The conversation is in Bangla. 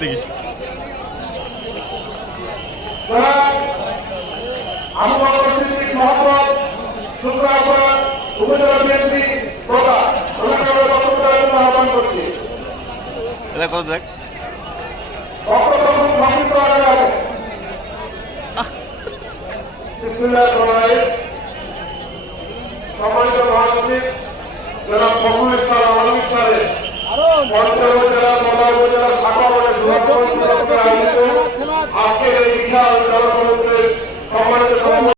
দেখিস উপজেলা বিএনপি আহ্বান করছি। এটা কত দেখ সম্মানিত মহাসচিব জনাব ফখরুল ইসলাম আলম ইসলামের পঞ্চগড় জেলা উপজেলা শাখা আজকের এই বিশাল